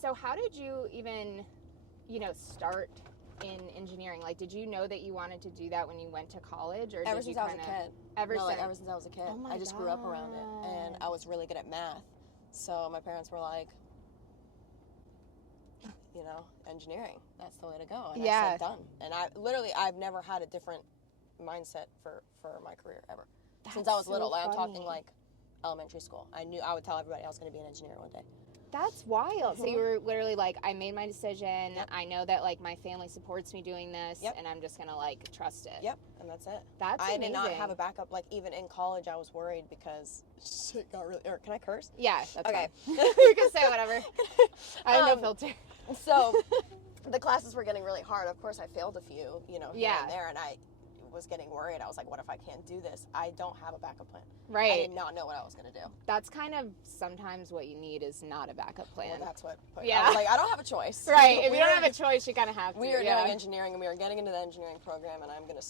So how did you even, start in engineering? Like, did you know that you wanted to do that when you went to college, or Ever did since you I was a kid. Ever since I was a kid. Oh my I just grew up around it, and I was really good at math. So my parents were like, engineering, that's the way to go. And I said done. And I've never had a different mindset for my career ever. Since I was little. Like, I'm talking like elementary school. I knew I would tell everybody I was going to be an engineer one day. That's wild. So you were literally like, I made my decision. Yep. I know that like my family supports me doing this, Yep. and I'm just gonna like trust it. Yep, and that's it. That's I amazing. did not have a backup. Like, even in college, I was worried because shit got really. Can I curse? Yeah, that's okay. Fine. You can say whatever. I have no filter. So the classes were getting really hard. Of course, I failed a few, here and there, and I was getting worried. I was like, what if I can't do this? I don't have a backup plan. Right. I did not know what I was going to do. That's kind of sometimes what you need is not a backup plan. Well, that's what. Yeah. I was like, I don't have a choice. Right. If you don't have a choice, you kind of have to. We are doing engineering, and we are getting into the engineering program, and I'm going to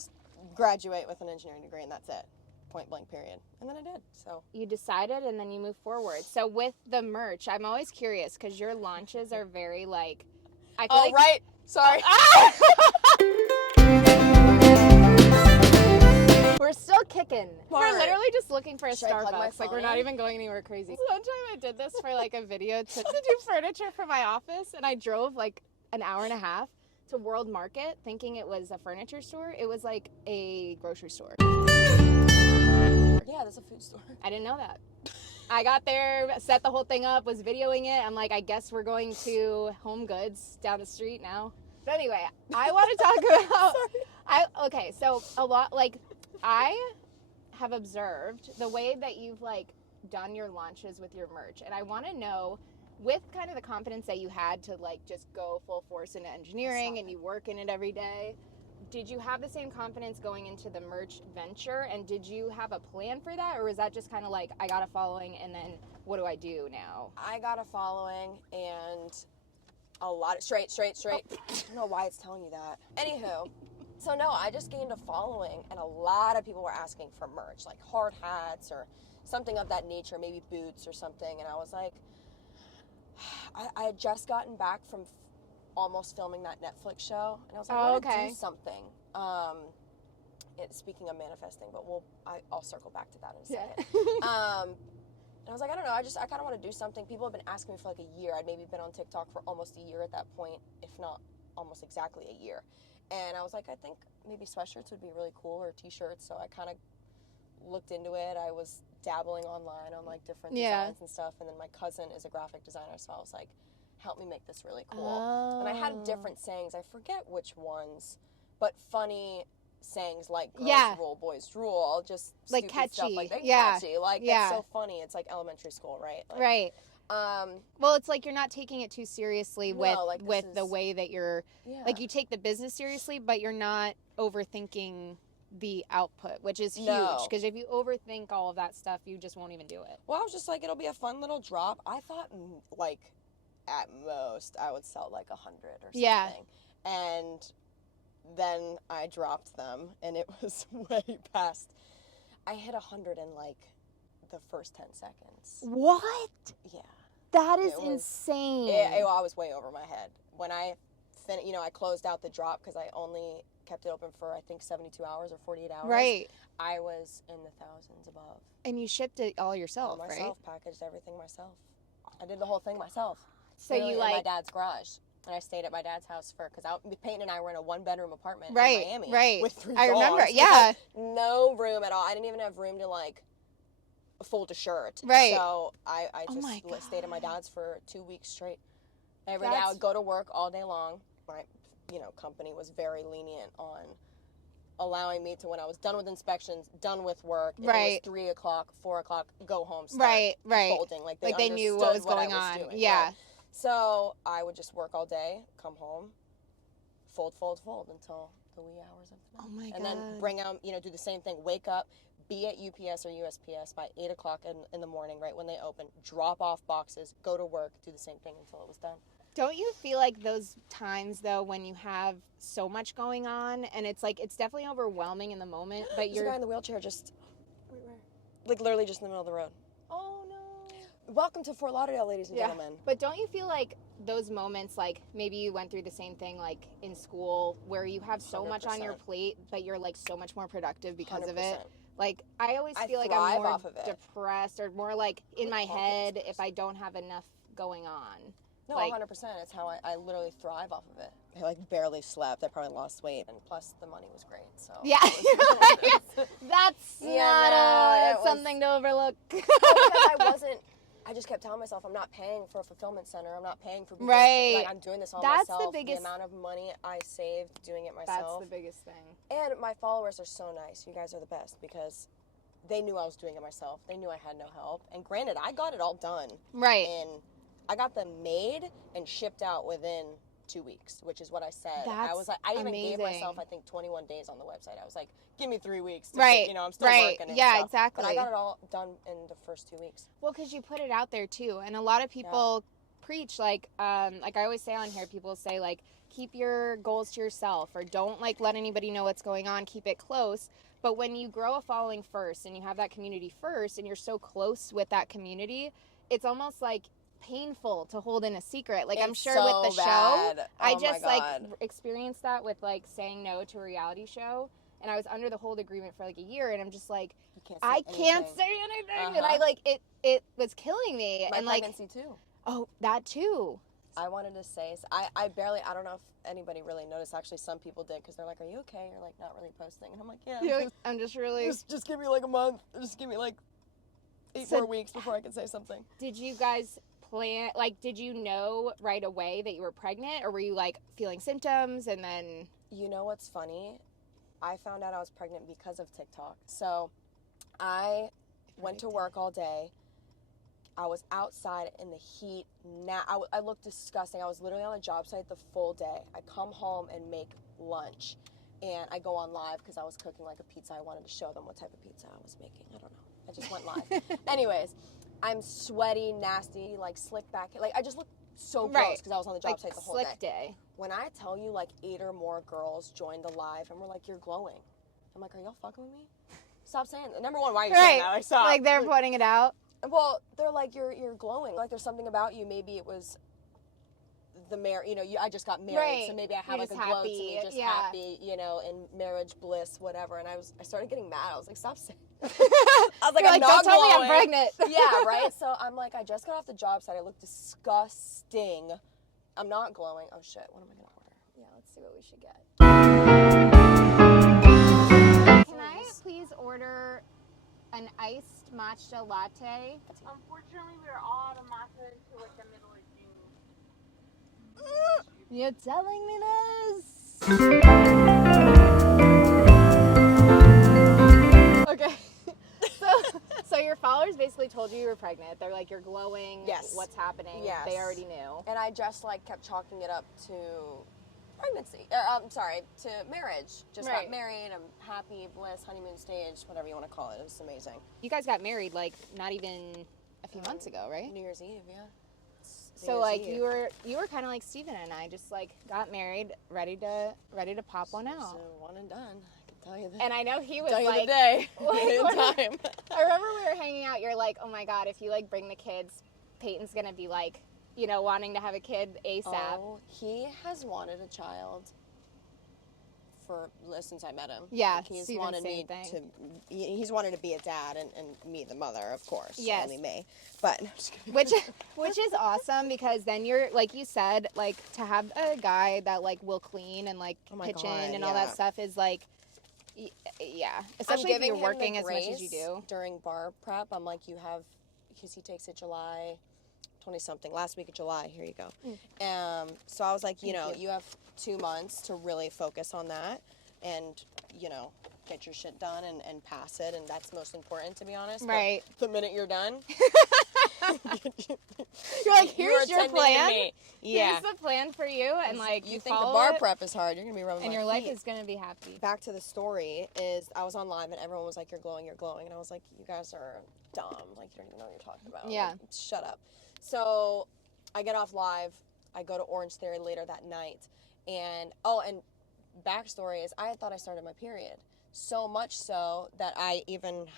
graduate with an engineering degree, and that's it. Point blank, period. And then I did. So you decided, and then you moved forward. So with the merch, I'm always curious because your launches are very like. I feel like, right. Sorry. We're still kicking. Smart. We're literally just looking for a Should I plug my Starbucks. Like, phone we're not in? even going anywhere crazy. One time I did this for like a video to do furniture for my office, and I drove like an hour and a half to World Market thinking it was a furniture store. It was like a grocery store. Yeah, there's a food store. I didn't know that. I got there, set the whole thing up, was videoing it. I'm like, I guess we're going to Home Goods down the street now. But anyway, I want to talk about, so a lot, like, I have observed the way that you've, like, done your launches with your merch. And I want to know, with kind of the confidence that you had to, like, just go full force into engineering and you work in it every day, did you have the same confidence going into the merch venture, and did you have a plan for that, or was that just kind of like, I got a following and then what do I do now? I got a following and a lot of straight. I don't know why it's telling you that. Anywho, so no, I just gained a following, and a lot of people were asking for merch, like hard hats or something of that nature, maybe boots or something, and I was like, I had just gotten back from almost filming that Netflix show, and I was like, I want to do something. Speaking of manifesting, but I'll circle back to that in a second. And I was like, I don't know, I kind of want to do something. People have been asking me for like a year. I'd maybe been on TikTok for almost a year at that point, if not almost exactly a year. And I was like, I think maybe sweatshirts would be really cool, or t-shirts. So I kind of looked into it. I was dabbling online on like different designs and stuff. And then my cousin is a graphic designer, so I was like, help me make this really cool. And I had different sayings. I forget which ones, but funny sayings like girls rule, boys rule, just like catchy stuff like that. Catchy. Like, that's so funny. It's like elementary school, right? Like, right. Well, it's like you're not taking it too seriously with the way that you're like, you take the business seriously, but you're not overthinking the output, which is huge, because if you overthink all of that stuff, you just won't even do it. Well, I was just like, it'll be a fun little drop. I thought like at most I would sell like 100 or something. And then I dropped them, and it was way past. I hit 100 in like the first 10 seconds. What? Yeah. That is insane. I was way over my head. When I I closed out the drop because I only kept it open for, I think, 72 hours or 48 hours. Right. I was in the thousands above. And you shipped it all yourself, all right? Myself, packaged everything myself. I did the whole thing myself. So you like... in my dad's garage. And I stayed at my dad's house because Peyton and I were in a 1-bedroom apartment in Miami. Right. With 3 I dogs. remember, yeah. No room at all. I didn't even have room to like fold a shirt. Right. So I just stayed at my dad's for 2 weeks straight. Every day I would go to work all day long. My company was very lenient on allowing me to, when I was done with inspections, done with work, if it was 3 o'clock, 4 o'clock, go home, start folding. Like they knew what was going on. Doing, yeah. Right? So I would just work all day, come home, fold until the wee hours of the night. Oh my God. And then bring out, do the same thing. Wake up, be at UPS or USPS by 8 o'clock in the morning, right when they open, drop off boxes, go to work, do the same thing until it was done. Don't you feel like those times, though, when you have so much going on, and it's like, it's definitely overwhelming in the moment, but There's a guy in the wheelchair just, like literally just in the middle of the road. Oh, no. welcome to Fort Lauderdale, ladies and gentlemen. But don't you feel like those moments, like maybe you went through the same thing like in school where you have so much on your plate, but you're like so much more productive because of it? Like, I always feel like I'm more depressed or more like in my head if I don't have enough going on. No, like, 100%. It's how I literally thrive off of it. I like barely slept. I probably lost weight, and plus the money was great. So yeah, that's not something to overlook. Because I just kept telling myself I'm not paying for a fulfillment center. I'm not paying for people. Right. Like, I'm doing this all myself. That's the biggest. The amount of money I saved doing it myself. That's the biggest thing. And my followers are so nice. You guys are the best because they knew I was doing it myself. They knew I had no help. And granted, I got it all done. Right. And I got them made and shipped out within 2 weeks, which is what I said. That's I was like, I even gave myself, I think, 21 days on the website. I was like, give me 3 weeks. To right. I'm still working and yeah, stuff. exactly. But I got it all done in the first 2 weeks. Well, because you put it out there too, and a lot of people preach like I always say on here. People say like, keep your goals to yourself, or don't like let anybody know what's going on. Keep it close. But when you grow a following first, and you have that community first, and you're so close with that community, it's almost like painful to hold in a secret. Like, I'm sure so with the bad. show, I just like experienced that with like saying no to a reality show, and I was under the hold agreement for like a year, and I'm just like, I can't say anything, and I like it was killing me. My and pregnancy too. Oh, that too. I wanted to say, I don't know if anybody really noticed. Actually, some people did, because they're like, are you okay? You're like not really posting, and I'm like, yeah. I'm just really just give me like a month. Just give me like 8 more weeks before I can say something. Did you guys plan, like, did you know right away that you were pregnant, or were you like feeling symptoms and then? You know what's funny? I found out I was pregnant because of TikTok. So I went to work all day. I was outside in the heat. I looked disgusting. I was literally on a job site the full day. I come home and make lunch, and I go on live because I was cooking like a pizza. I wanted to show them what type of pizza I was making. I don't know. I just went live. Anyways, I'm sweaty, nasty, like slick back. Like, I just look so gross because I was on the job site the whole day. When I tell you, like 8 or more girls joined the live and were like, "You're glowing." I'm like, "Are y'all fucking with me? Stop saying that." Number one, why are you saying that? Like, stop. Like, they're pointing it out. Well, they're like, you're glowing. Like, there's something about you. Maybe it was the I just got married, so maybe I have like a glow to me, just happy, in marriage bliss, whatever. And I started getting mad. I was like, stop saying. I was like, I'm not don't tell me glowing. I'm pregnant. Yeah, right. So I'm like, I just got off the job site. I look disgusting. I'm not glowing. Oh shit, what am I gonna order? Yeah, let's see what we should get. Can I please order an iced matcha latte? Unfortunately, we're all out of matcha until like the middle of June. You're telling me this? Okay. So your followers basically told you were pregnant. They're like, you're glowing. Yes. What's happening? Yes. They already knew. And I just like kept chalking it up to pregnancy. To marriage. Just got married. I'm happy, bliss, honeymoon stage, whatever you want to call it. It was amazing. You guys got married like not even a few months ago, right? New Year's Eve, yeah. So like you were kind of like Steven and I, just like got married, ready to pop one out. So one and done. I can tell you that. And I know he was tell like, you the day, time. I remember we were hanging out. You're like, oh my god, if you like bring the kids, Peyton's gonna be like, wanting to have a kid ASAP. Oh, he has wanted a child since I met him. Yeah, like he's wanted he's wanted to be a dad and me the mother, of course. Yes. Only me. But which is awesome, because then you're, like you said, like to have a guy that like will clean and like pitch in and all that stuff is like, yeah, especially if you're working as much as you do. During bar prep, I'm like, because he takes it July 20-something, last week of July, here you go. So I was like, you have 2 months to really focus on that and, get your shit done and pass it, and that's most important, to be honest. Right. But the minute you're done, you're like, here's your plan. Yeah. Here's the plan for you, and like you think the bar prep is hard, you're gonna be rubbing and my your life feet. is gonna be happy. Back to the story is I was on live and everyone was like, you're glowing, and I was like, you guys are dumb, like you don't even know what you're talking about. Yeah. Like, shut up. So I get off live, I go to Orange Theory later that night, and backstory is I thought I started my period. So much so that I even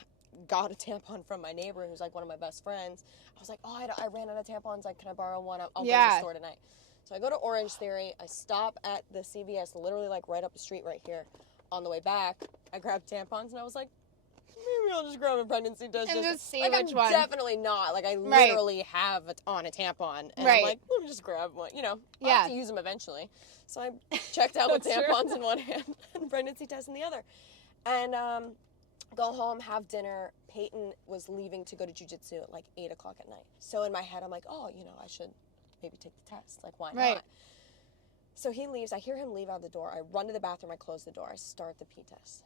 got a tampon from my neighbor who's like one of my best friends. I was like, oh, I ran out of tampons. Like, can I borrow one? I'll go to the store tonight. So I go to Orange Theory. I stop at the CVS, literally like right up the street right here. On the way back, I grabbed tampons and I was like, maybe I'll just grab a pregnancy test. And just see like, which one. Definitely not. Like, I literally have on a tampon. And I'm like, let me just grab one. You know, I'll have to use them eventually. So I checked out with tampons in one hand and pregnancy test in the other. And go home, have dinner. Peyton was leaving to go to jiu-jitsu at like 8 o'clock at night. So in my head, I'm like, oh, you know, I should maybe take the test. Like, why not? So he leaves. I hear him leave out the door. I run to the bathroom. I close the door. I start the pee test.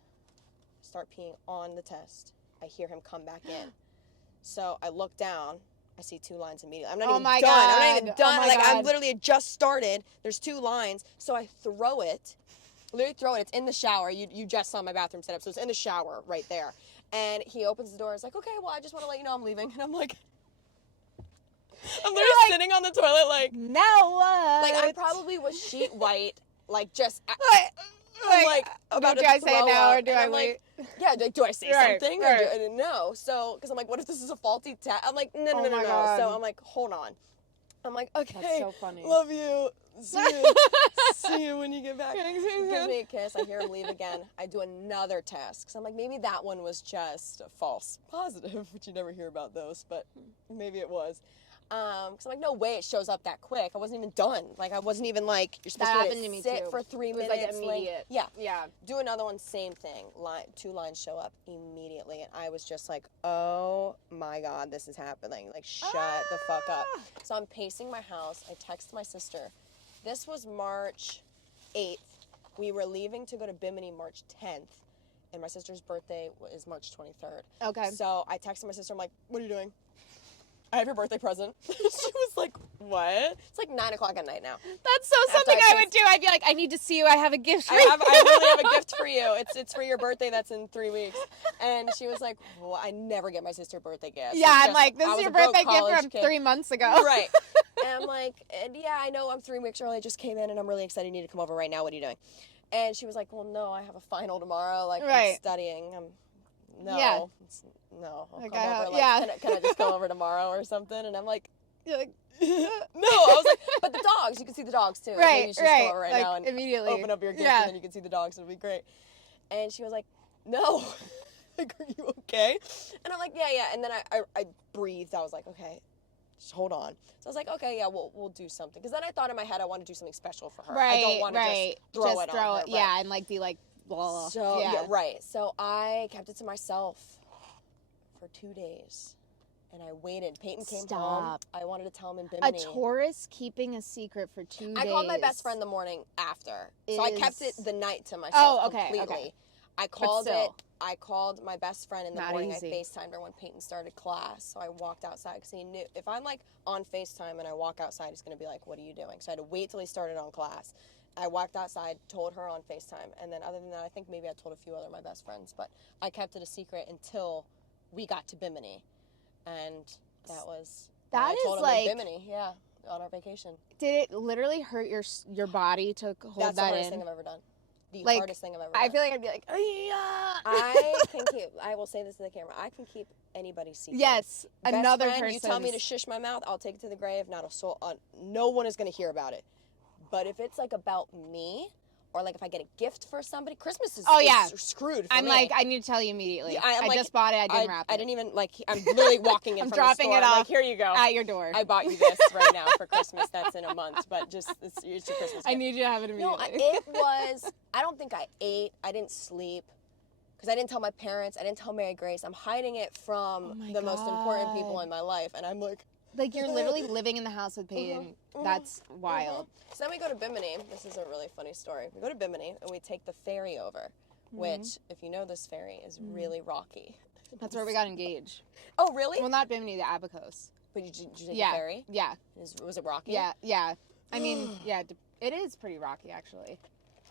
Start peeing on the test. I hear him come back in. So I look down. I see 2 lines immediately. I'm not even done. God. I'm not even done. Oh my like, God. I'm literally just started. There's 2 lines. So I throw it. Literally throw it. It's in the shower. You just saw my bathroom set up. So it's in the shower right there. And he opens the door. He's like, okay, well, I just want to let you know I'm leaving. And I'm like, I'm literally sitting on the toilet like, now what? Like, I probably was sheet white, like, just, like about do to I say it throw now up. or do And I I'm wait? like, yeah, like, do I say something? Right. Or I didn't know. So, because I'm like, what if this is a faulty test? I'm like, no. God. So I'm like, hold on. I'm like, okay. That's so funny. Love you. See you when you get back. He gives me a kiss. I hear him leave again. I do another test. Because I'm like, maybe that one was just a false positive, which you never hear about those, but maybe it was. Because I'm like, no way it shows up that quick. I wasn't even done. Like, I wasn't even like, you're supposed That to happened to me sit too. for 3 It was, minutes. like, immediate. Yeah. Do another one, same thing. 2 lines show up immediately. And I was just like, oh my God, this is happening. Like, shut the fuck up. So I'm pacing my house. I text my sister. This was March 8th. We were leaving to go to Bimini March 10th. And my sister's birthday is March 23rd. Okay. So I texted my sister. I'm like, what are you doing? I have your birthday present. She was like, what? It's like 9 o'clock at night now. That's so something I would do. I'd be like, I need to see you. I have a gift for you. I really have a gift for you. It's for your birthday. That's in 3 weeks. And she was like, well, I never get my sister birthday gifts. Yeah, I'm like, this is your birthday gift from 3 months ago. Right. And I'm like, and yeah, I know I'm 3 weeks early. I just came in and I'm really excited. You need to come over right now. What are you doing? And she was like, well, no, I have a final tomorrow. Like, I'm studying. No. Yeah. No, I'll Like, come over. Like, can I just go over tomorrow or something? And I'm like, You're like, no. I was like, but the dogs, you can see the dogs too. Maybe you should just go over right like, now and immediately open up your gift and then you can see the dogs. It'll be great. And she was like, no. Like, are you okay? And I'm like, yeah. And then I breathed. I was like, okay, just hold on. So I was like, okay, yeah, we'll do something. Because then I thought in my head I want to do something special for her. I don't want to just throw it on her. Yeah, and like be like, blah. So right. So I kept it to myself for 2 days. And I waited. Peyton came home. I wanted to tell him in Bimini. A Taurus keeping a secret for 2 days. I called my best friend the morning after. So I kept it the night to myself completely. Okay. I called it. I called my best friend in the morning. I FaceTimed her when Peyton started class. So I walked outside because he knew if I'm like on FaceTime and I walk outside, he's going to be like, what are you doing? So I had to wait till he started on class. I walked outside, told her on FaceTime. And then other than that, I think maybe I told a few other of my best friends. But I kept it a secret until we got to Bimini. And that was... That I told is him like... in Bimini, yeah, on our vacation. Did it literally hurt your body to hold that in? That's the hardest thing I've ever done. The hardest thing I've ever done. I feel like I'd be like, I can keep, I will say this to the camera, I can keep anybody's secret. Yes, Best another friend, person. You tell me to shush my mouth, I'll take it to the grave, not a soul, no one is going to hear about it. But if it's like about me, or like if I get a gift for somebody, Christmas is, is screwed for me. I'm like, I need to tell you immediately. Yeah, I just bought it, I didn't wrap it. I didn't even, like, I'm literally walking in I'm from dropping the store. it off like, here you go. at your door. I bought you this right now for Christmas. That's in a month, but just, it's your Christmas gift. I need you to have it immediately. No, it was, I don't think I ate, I didn't sleep, because I didn't tell my parents, I didn't tell Mary Grace. I'm hiding it from the most important people in my life, and I'm like... Like, you're literally living in the house with Peyton. That's wild. So then we go to Bimini. This is a really funny story. We go to Bimini, and we take the ferry over, which, if you know this ferry, is really rocky. That's where we got engaged. Oh, really? Well, not Bimini, the Abacos. But did you take the ferry? Yeah. Was it rocky? Yeah. I mean, yeah, it is pretty rocky, actually.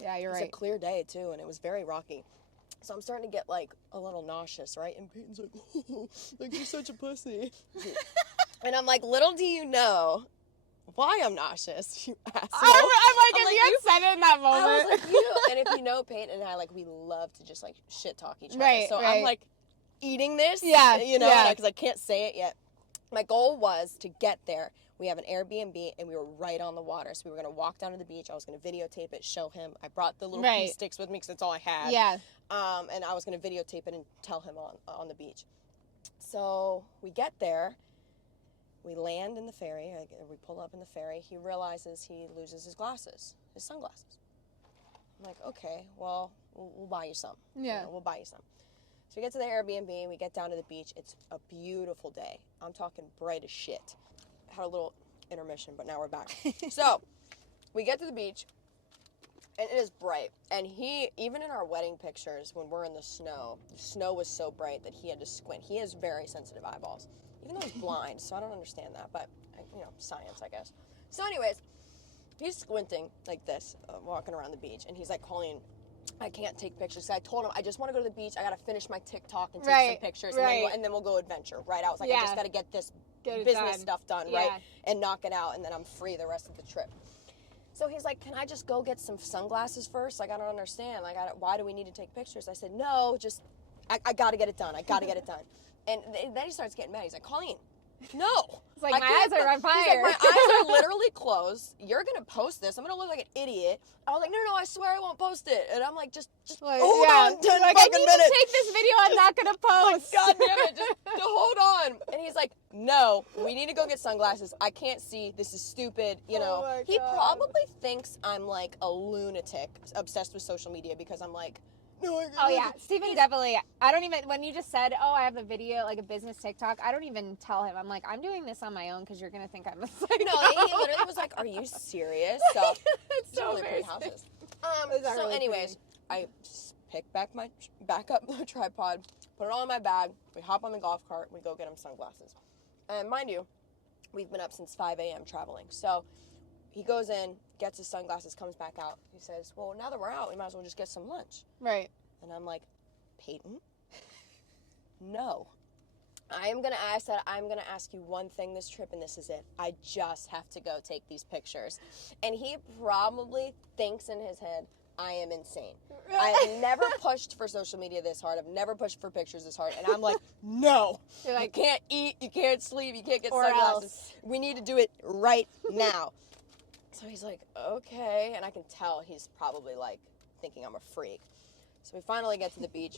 Yeah, you're right. It was a clear day, too, and it was very rocky. So I'm starting to get, like, a little nauseous, right? And Peyton's like, oh, like, you're such a pussy. And I'm like, little do you know why I'm nauseous, you asshole. I'm like, if you had said it in that moment. I was like, and if you know Peyton and I, like, we love to just, like, shit talk each other. Right, so right. I'm like, eating this. Yeah, You know, yeah. because I can't say it yet. My goal was to get there. We have an Airbnb, and we were right on the water. So we were going to walk down to the beach. I was going to videotape it, show him. I brought the little pea sticks with me because that's all I had. Yeah. And I was going to videotape it and tell him on the beach. So we get there. We land in the ferry. We pull up in the ferry. He realizes he loses his glasses, his sunglasses. I'm like, okay, well, we'll buy you some. Yeah. You know, we'll buy you some. So we get to the Airbnb. We get down to the beach. It's a beautiful day. I'm talking bright as shit. Had a little intermission, but now we're back. So we get to the beach, and it is bright. And he, even in our wedding pictures, when we're in the snow was so bright that he had to squint. He has very sensitive eyeballs, even though he's blind, so I don't understand that, but, you know, science, I guess. So anyways, he's squinting like this, walking around the beach, and he's like, Colleen, I can't take pictures. So I told him, I just want to go to the beach. I got to finish my TikTok and take some pictures, and then we'll go adventure, right? I was like, I just got to get this business stuff done, right? And knock it out, and then I'm free the rest of the trip. So he's like, can I just go get some sunglasses first? Like, I don't understand. Like, why do we need to take pictures? I said, no, just, I got to get it done. I got to get it done. And then he starts getting mad. He's like, Colleen, no. It's like, my eyes are on fire. He's like, my eyes are literally closed. You're going to post this. I'm going to look like an idiot. I was like, no, I swear I won't post it. And I'm like, just like, hold on 10 like, fucking I need minutes. to take this video I'm not going to post. God damn it, just hold on. And he's like, no, we need to go get sunglasses. I can't see. This is stupid. You know, he probably thinks I'm like a lunatic obsessed with social media because I'm like, no, oh yeah, Steven definitely. I don't even, when you just said, oh, I have a video, like a business TikTok, I don't even tell him. I'm like, I'm doing this on my own because you're going to think I'm a psycho. No, he literally was like, are you serious? So, it's so really pretty houses. So really anyways, I pick back up the tripod, put it all in my bag, we hop on the golf cart, we go get him sunglasses. And mind you, we've been up since 5 a.m. traveling. So he goes in, gets his sunglasses, comes back out. He says, well, now that we're out, we might as well just get some lunch. Right. And I'm like, Peyton, no. I'm going to ask you one thing this trip, and this is it. I just have to go take these pictures. And he probably thinks in his head, I am insane. I have never pushed for social media this hard. I've never pushed for pictures this hard. And I'm like, no. You're like, you can't eat, you can't sleep, you can't get or sunglasses. else. We need to do it right now. So he's like, okay. And I can tell he's probably like thinking I'm a freak. So we finally get to the beach.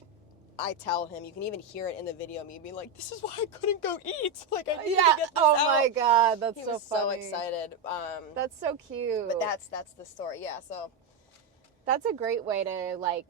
I tell him, you can even hear it in the video, me being like, this is why I couldn't go eat. Like, I need to get this out. My God, that's he so was funny. so excited. That's so cute. But that's the story. Yeah, so. That's a great way to, like,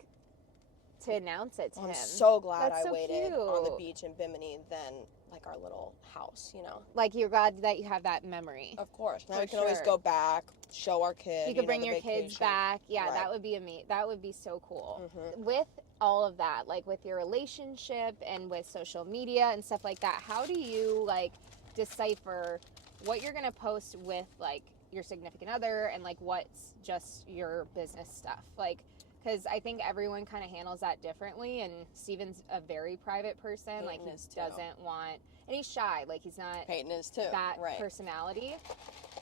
to announce it to him. I'm so glad That's I so waited cute. on the beach in Bimini than, like, our little house, you know? Like, you're glad that you have that memory. Of course. Now For we can always sure. go back, show our kids. You could bring the your kids vacation. back. Yeah, Right. that would be amazing. That would be so cool. Mhm. With all of that, like with your relationship and with social media and stuff like that, how do you like decipher what you're gonna post with like your significant other and like what's just your business stuff? Like, because I think everyone kind of handles that differently, and Steven's a very private person. Peyton like he is too. doesn't want, and he's shy. Like he's not Peyton is too. that right. personality.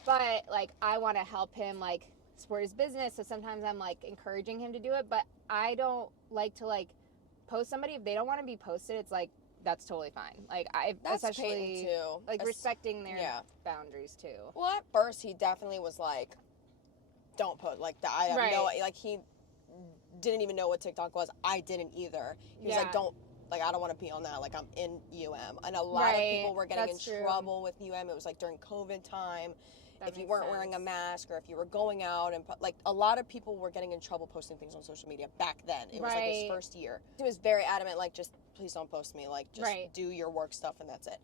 But like I want to help him like support his business, so sometimes I'm like encouraging him to do it, but I don't like to like post somebody if they don't want to be posted. It's like that's totally fine. Like I That's especially Peyton too. like respecting their yeah. boundaries too. Well, at first he definitely was like, "Don't put like that." I have Right. no like he didn't even know what TikTok was. I didn't either. He was Yeah. like, "Don't like I don't want to be on that. Like I'm in UM." And a lot Right. of people were getting That's in true. trouble with UM. It was like during COVID time. That If you makes weren't wearing a sense. mask or if you were going out and like a lot of people were getting in trouble posting things on social media back then. It was like his Right. first year. He was very adamant, like just please don't post me. Like just Right. do your work stuff and that's it.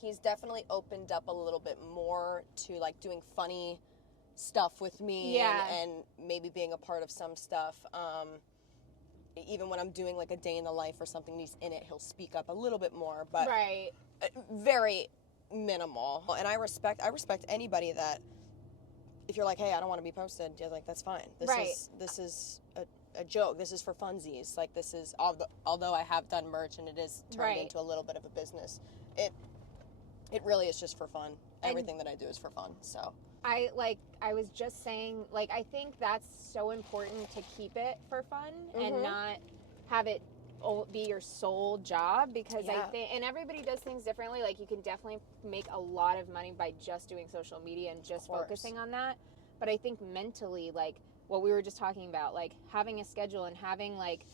He's definitely opened up a little bit more to like doing funny stuff with me Yeah. and maybe being a part of some stuff. Even when I'm doing like a day in the life or something and he's in it, he'll speak up a little bit more, but Right. very minimal. And I respect anybody that if you're like, hey, I don't want to be posted, you're like, that's fine. This is a joke. This is for funsies. Like this is although I have done merch and it is turned Right. into a little bit of a business. It really is just for fun. Everything that I do is for fun. So I was just saying, like, I think that's so important to keep it for fun and Mhm. not have it be your sole job, because I Yeah. think, and everybody does things differently. Like, you can definitely make a lot of money by just doing social media and just course. focusing on that. But I think mentally, like what we were just talking about, like having a schedule and having like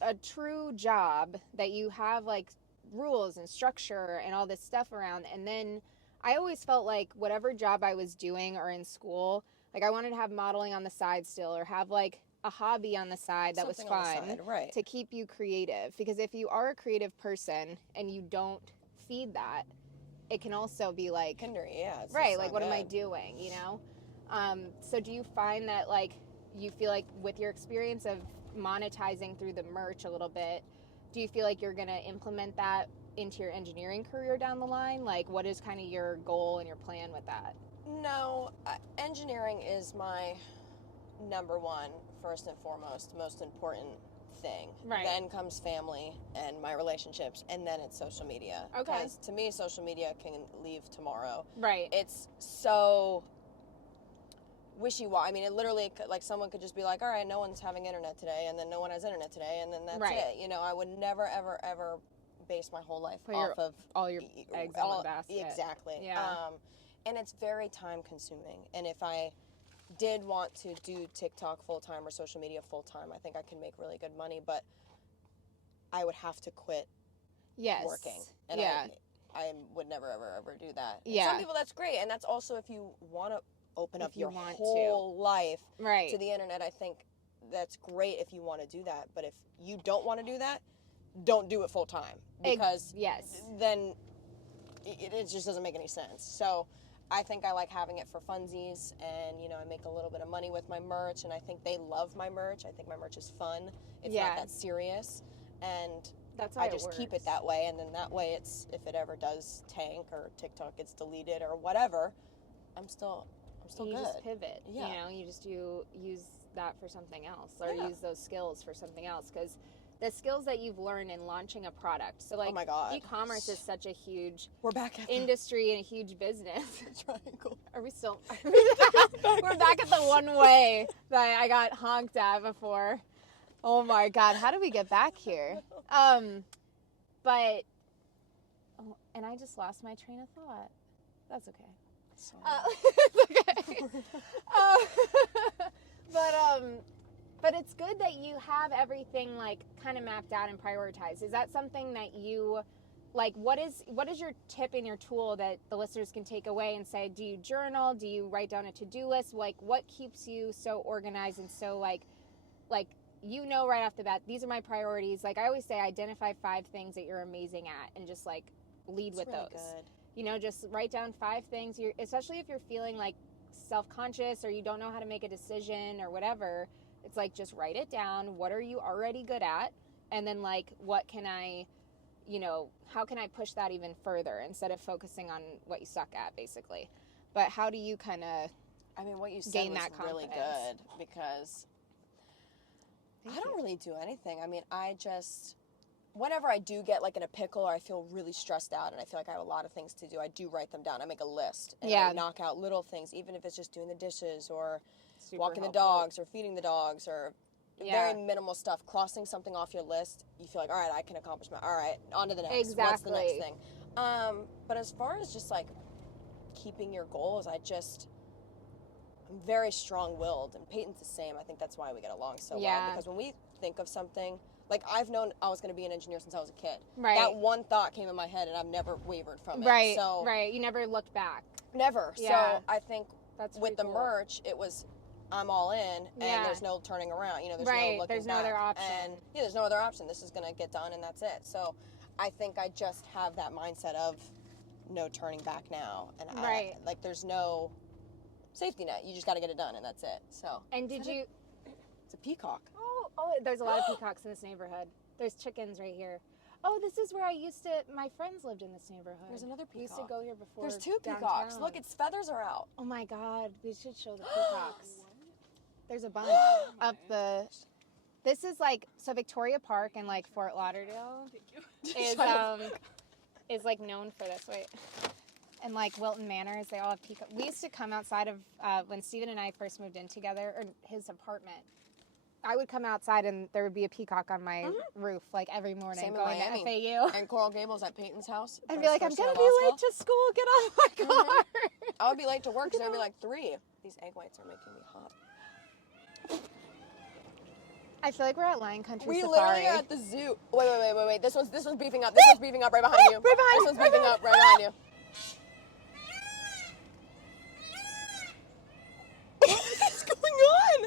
a true job that you have like rules and structure and all this stuff around. And then I always felt like whatever job I was doing or in school, like I wanted to have modeling on the side still, or have like a hobby on the side that Something was on the fun side, right. to keep you creative. Because if you are a creative person and you don't feed that, it can also be like, Hinder, yeah. It's right, just like not what am I good. doing, you know? So do you find that like you feel like with your experience of monetizing through the merch a little bit, do you feel like you're going to implement that into your engineering career down the line? Like, what is kind of your goal and your plan with that? No, engineering is my number one, first and foremost, most important thing. Right. Then comes family and my relationships, and then it's social media. Okay. Because to me, social media can leave tomorrow. Right. It's so wishy-washy. I mean, it literally, like, someone could just be like, all right, no one's having internet today, and then no one has internet today, and then that's Right. it. You know, I would never, ever, ever base my whole life Put off of all your eggs in one basket. Exactly. Yeah. And it's very time consuming. And if I did want to do TikTok full time or social media full time, I think I can make really good money, but I would have to quit Yes. working. And yeah. I would never, ever, ever do that. And Yeah. some people, that's great. And that's also if you want to open If up you your want whole life Right. to the internet, I think that's great if you want to do that. But if you don't want to do that, don't do it full time, because yes. then it just doesn't make any sense. So I think I like having it for funsies, and you know, I make a little bit of money with my merch, and I think they love my merch. I think my merch is fun. It's Yeah. not that serious, and That's why I just keep it works. that way. And then that way, it's if it ever does tank or TikTok gets deleted or whatever, I'm still you good. just pivot. Yeah. You know, you just use that for something else, or Yeah. use those skills for something else, because the skills that you've learned in launching a product. So like, Oh my God. e-commerce is such a huge We're back at industry and a huge business. the triangle. Are we still? We're back at the one way that I got honked at before. Oh my God, how do we get back here? But, oh, and I just lost my train of thought. That's okay. So, It's okay. But it's good that you have everything like kind of mapped out and prioritized. Is that something that you like? What is your tip and your tool that the listeners can take away and say? Do you journal? Do you write down a to-do list? Like, what keeps you so organized and so like you know right off the bat, these are my priorities. Like I always say, identify 5 things that you're amazing at and just like lead it's with really those. good. You know, just write down 5 things. Especially if you're feeling like self-conscious or you don't know how to make a decision or whatever. It's like, just write it down. What are you already good at? And then like, what can I, you know, how can I push that even further instead of focusing on what you suck at, basically. But how do you kind of I mean, what you said gain was that really confidence? good, because Thank I don't you. really do anything. I mean, I just, whenever I do get like in a pickle or I feel really stressed out and I feel like I have a lot of things to do, I do write them down. I make a list and Yeah. I knock out little things, even if it's just doing the dishes or Super walking helpful. the dogs or feeding the dogs or Yeah. very minimal stuff. Crossing something off your list, you feel like, all right, I can accomplish all right, on to the next. What's the Exactly. next thing? But as far as just like keeping your goals, I'm very strong-willed, and Peyton's the same. I think that's why we get along so Yeah. well, because when we think of something, like I've known I was going to be an engineer since I was a kid. Right. That one thought came in my head, and I've never wavered from it. Right. So Right. You never looked back. never. Yeah. So I think That's with pretty the cool. merch, it was I'm all in, and Yeah. there's no turning around. You know, there's Right, no looking there's no back. other option. And yeah, there's no other option. This is going to get done, and that's it. So I think I just have that mindset of no turning back now, and Right. like there's no safety net. You just got to get it done, and that's it. So And did you? it's a peacock. Oh, there's a lot of peacocks in this neighborhood. There's chickens right here. Oh, this is where I used to. My friends lived in this neighborhood. There's another We used to peacock. go here before. There's 2 peacocks. downtown. Look, its feathers are out. Oh my God, we should show the peacocks. There's a bunch up the. This is like, so Victoria Park in like Fort Lauderdale is like known for this. Wait. And like Wilton Manors, they all have peacocks. We used to come outside of when Steven and I first moved in together, or his apartment. I would come outside and there would be a peacock on my roof like every morning Same in going Miami. to FAU. And Coral Gables at Peyton's house. I'd for be his like, I'm first year gonna of be law late to school. Get off my car. I would be late to work because there'd be like 3. These egg whites are making me hot. I feel like we're at Lion Country We Safari. literally are at the zoo. Wait. This one's beefing up. This one's beefing up right behind you. Right behind This one's beefing up right behind you. What is going on?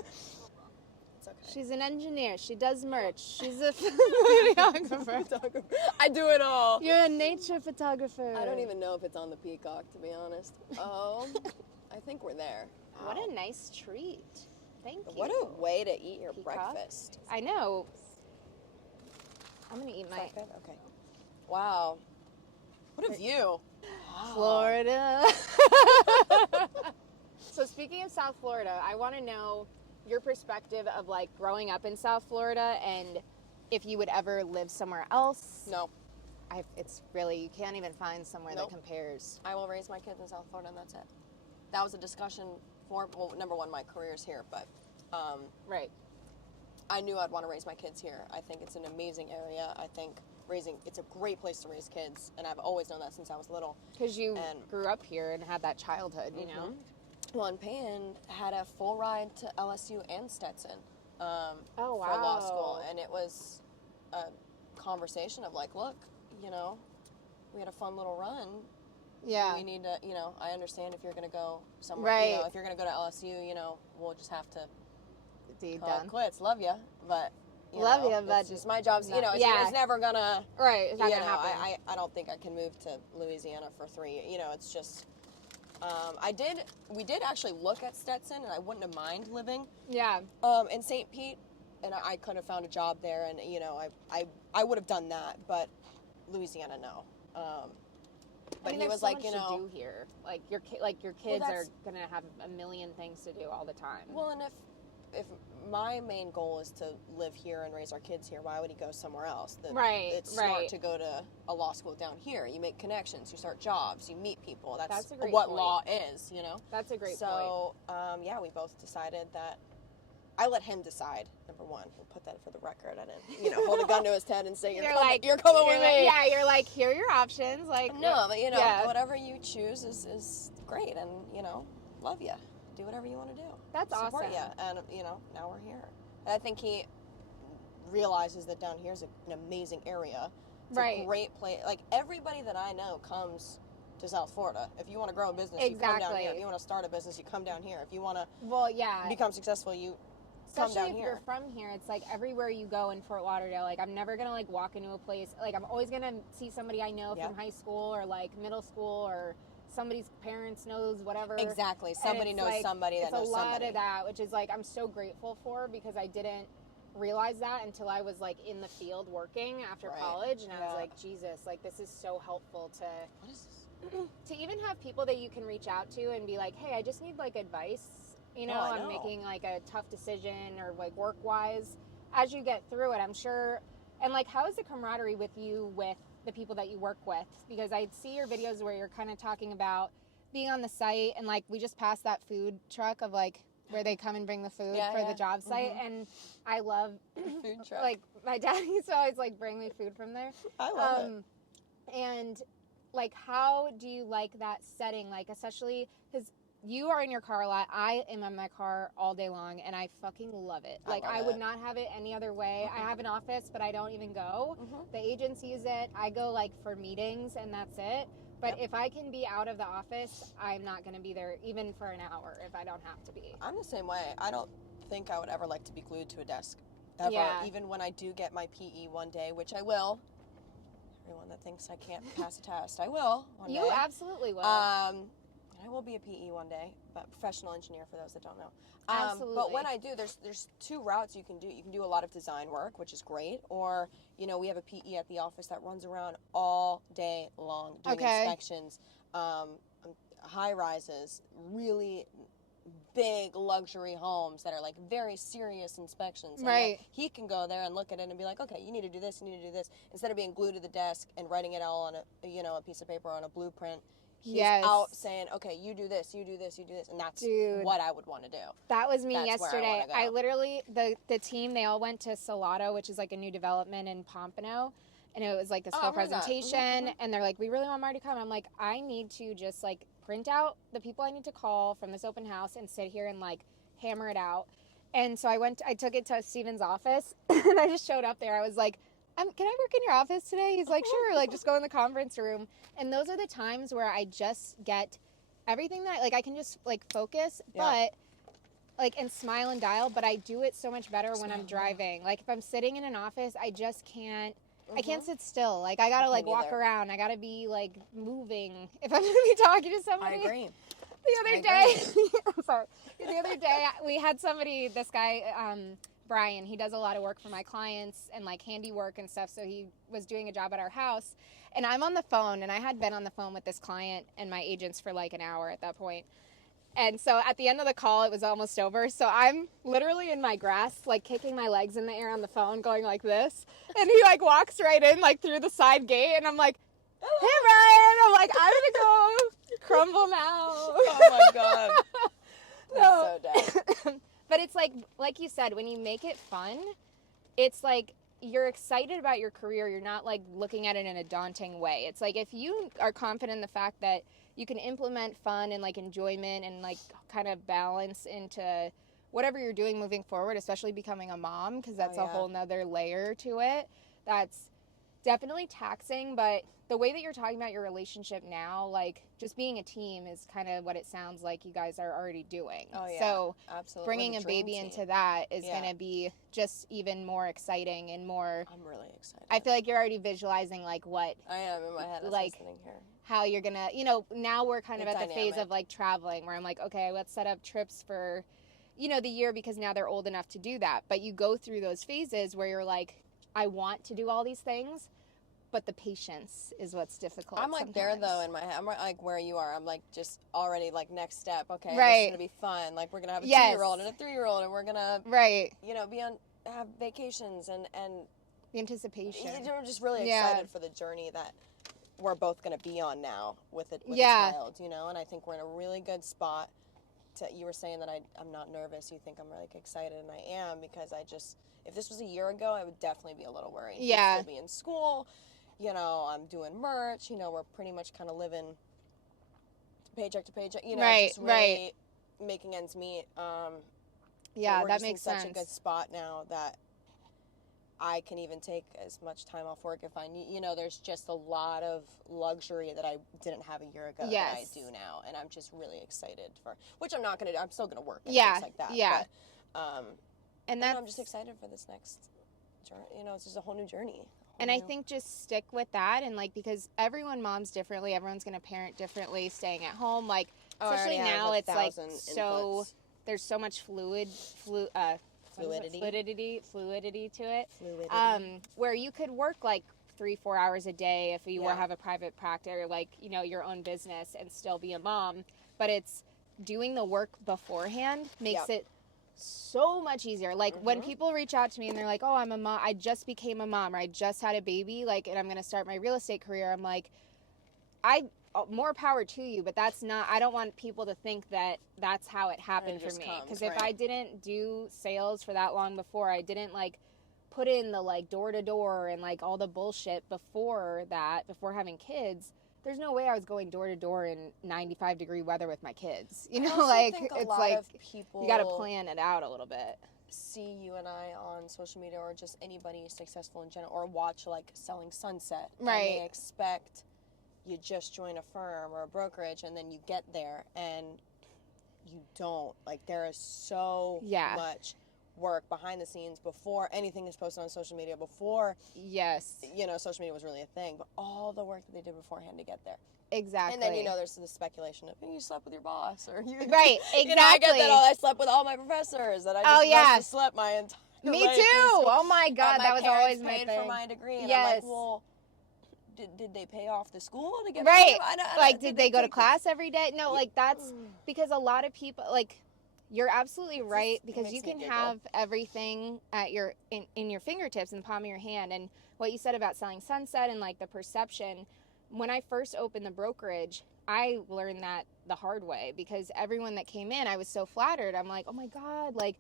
It's okay. She's an engineer. She does merch. She's a photographer. I do it all. You're a nature photographer. I don't even know if it's on the peacock, to be honest. I think we're there. What a nice treat. Thank you. What a way to eat your Peacock? breakfast. I know. I'm gonna eat my Is that good? Okay. Wow. What a view. Wow. Florida. So speaking of South Florida, I want to know your perspective of like growing up in South Florida and if you would ever live somewhere else. No. It's really, you can't even find somewhere Nope. that compares. I will raise my kids in South Florida and that's it. That was a discussion for, well, number one, my career's here, but Right. I knew I'd want to raise my kids here. I think it's an amazing area. I think it's a great place to raise kids, and I've always known that since I was little. Because you And- grew up here and had that childhood, you know? Well, and Peyton had a full ride to LSU and Stetson Oh, for law school, wow. and it was a conversation of like, look, you know, we had a fun little run. Yeah. We need to, you know, I understand if you're going to go somewhere, Right. you know, if you're going to go to LSU, you know, we'll just have to Deed call it done. quits. Love you, but you Love know, ya, but it's just my job's, you know, yeah. it's never gonna, Right. It's not you going to know, happen. I don't think I can move to Louisiana for 3, you know, it's just, we did actually look at Stetson, and I wouldn't have mind living Yeah. in St. Pete, and I could have found a job there, and, you know, I would have done that, but Louisiana, no. But I mean, he there's was so like, much you to know, do here. Like your kids are that's- gonna have a million things to do all the time. well, and if my main goal is to live here and raise our kids here, why would he go somewhere else? Right, It's smart right. to go to a law school down here. You make connections, you start jobs, you meet people. That's a great what point. law is, you know? That's a great point. So, yeah, we both decided that I let him decide, number one. We'll put that for the record. I didn't, you know, hold a gun to his head and say, you're coming with me. Yeah, you're like, here are your options. Like, No, but, you know, yeah. whatever you choose is great. And, you know, love you. Do whatever you want to do. That's Support awesome. you. And, you know, now we're here. And I think he realizes that down here is an amazing area. It's Right. a great place. Like, everybody that I know comes to South Florida. If you want to grow a business, you come down Exactly. here. If you want to start a business, you come down here. If you want to Well, yeah. become successful, you come Especially down if here. you're from here, it's like everywhere you go in Fort Lauderdale, like I'm never gonna like walk into a place, like I'm always gonna see somebody I know Yeah. from high school or like middle school or somebody's parents knows whatever. Exactly. And Somebody it's knows like- somebody that knows It's a lot somebody. of that, which is like I'm so grateful for because I didn't realize that until I was like in the field working after Right. college, and I was Yeah. like, Jesus, like this is so helpful What is this? to even have people that you can reach out to and be like, hey, I just need like advice. You know, Oh, I I'm know. making like a tough decision or like work wise. As you get through it, I'm sure. And like, how is the camaraderie with you with the people that you work with? Because I see your videos where you're kind of talking about being on the site and like we just passed that food truck of like where they come and bring the food Yeah, for yeah. the job site. And I love Food truck. like my dad used to always like bring me food from there. I love it. And like, how do you like that setting? Like, especially because you are in your car a lot. I am in my car all day long, and I fucking love it. I Like, love I would it. not have it any other way. I have an office, but I don't even go. Mhm. The agents use it. I go like for meetings, and that's it. But Yep. if I can be out of the office, I'm not going to be there even for an hour if I don't have to be. I'm the same way. I don't think I would ever like to be glued to a desk. Ever. Yeah. Even when I do get my PE one day, which I will. Everyone that thinks I can't pass a test, I will one You day. absolutely will. I will be a PE one day, but professional engineer for those that don't know. Absolutely. But when I do, there's 2 routes you can do. You can do a lot of design work, which is great, or you know we have a PE at the office that runs around all day long doing Okay. inspections, high rises, really big luxury homes that are like very serious inspections. And Right. he can go there and look at it and be like, okay, you need to do this, you need to do this, instead of being glued to the desk and writing it all on a piece of paper or on a blueprint. He's out saying, okay, you do this, you do this, you do this. And that's what I would want to do. That was me That's yesterday. where I I literally, the team, they all went to Salado, which is like a new development in Pompano. And it was like this whole presentation. And they're like, we really want Mari to come. I'm like, I need to just like print out the people I need to call from this open house and sit here and like hammer it out. And so I took it to Steven's office and I just showed up there. I was like, can I work in your office today? He's like, sure, like just go in the conference room. And those are the times where I just get everything that, like I can just like focus, but like, and smile and dial, but I do it so much better when I'm driving. Like if I'm sitting in an office, I just can't, I can't sit still. Like I gotta like walk around. I gotta be like moving if I'm gonna be talking to somebody. I agree. The other day, I'm sorry. The other day we had somebody, this guy, Brian, he does a lot of work for my clients and like handiwork and stuff. So he was doing a job at our house and I'm on the phone and I had been on the phone with this client and my agents for like an hour at that point. And so at the end of the call, it was almost over. So I'm literally in my grass, like kicking my legs in the air on the phone, going like this. And he like walks right in like through the side gate. And I'm like, hey, Ryan. I'm like, I'm going to go crumble now. Oh my God. That's so dead. But it's like you said, when you make it fun, it's like you're excited about your career. You're not like looking at it in a daunting way. It's like if you are confident in the fact that you can implement fun and like enjoyment and like kind of balance into whatever you're doing moving forward, especially becoming a mom, because that's a whole nother layer to it. That's definitely taxing, but the way that you're talking about your relationship now, like just being a team is kind of what it sounds like you guys are already doing. Oh, yeah. So absolutely. bringing a baby into that is going to be just even more exciting and more. I'm really excited. I feel like you're already visualizing like what. I am in my head. Like sitting here. How you're going to, now we're kind of at the phase of like traveling where I'm like, okay, let's set up trips for, the year because now they're old enough to do that. But you go through those phases where you're like, I want to do all these things. But the patience is what's difficult. I'm like sometimes. there though in my head. I'm like where you are. I'm like just already like next step. Okay, right. This is gonna be fun. Like we're gonna have a 2-year-old and a 3-year-old, and we're gonna have vacations and the anticipation. You're just really excited for the journey that we're both gonna be on now with a child. And I think we're in a really good spot. You were saying that I'm not nervous. You think I'm really excited, and I am because if this was a year ago, I would definitely be a little worried. Yeah. I'd still be in school. I'm doing merch, we're pretty much kind of living paycheck to paycheck, just really making ends meet. Yeah, we're that just makes in sense. such a good spot now that I can even take as much time off work if I need, there's just a lot of luxury that I didn't have a year ago that I do now. And I'm just really excited which I'm not going to do. I'm still going to work and things like that. Yeah. But, and I'm just excited for this next journey. It's just a whole new journey. And I think just stick with that and because everyone moms differently, everyone's going to parent differently, staying at home. Especially now it's like there's so much fluidity to it. Where you could work 3-4 hours a day if you have a private practice or your own business and still be a mom. But it's doing the work beforehand makes it so much easier. When people reach out to me and they're like, oh, I'm a mom, I just became a mom, or I just had a baby, and I'm going to start my real estate career. I'm like, more power to you, but that's not, I don't want people to think that that's how it happened for me. Because if I didn't do sales for that long before, I didn't put in the door to door and all the bullshit before having kids, there's no way I was going door to door in 95-degree weather with my kids. People, you got to plan it out a little bit. See you and I on social media, or just anybody successful in general, or watch Selling Sunset. Right. And they expect you just join a firm or a brokerage, and then you get there and you don't. There is so much work behind the scenes before anything is posted on social media, before social media was really a thing, but all the work that they did beforehand to get there. Exactly. And then there's the speculation of you slept with your boss, or you right, exactly. I get that I slept with all my professors, that I just must have slept my entire me life. too. Oh my God, that was always my paid thing. for my degree, and yes. I'm like, well, did they pay off the school to get right? Did they go to class every day? No, that's because a lot of people you're absolutely right, because you can have everything at in your fingertips, in the palm of your hand. And what you said about Selling Sunset and the perception, when I first opened the brokerage, I learned that the hard way, because everyone that came in, I was so flattered. I'm like, oh my God, like,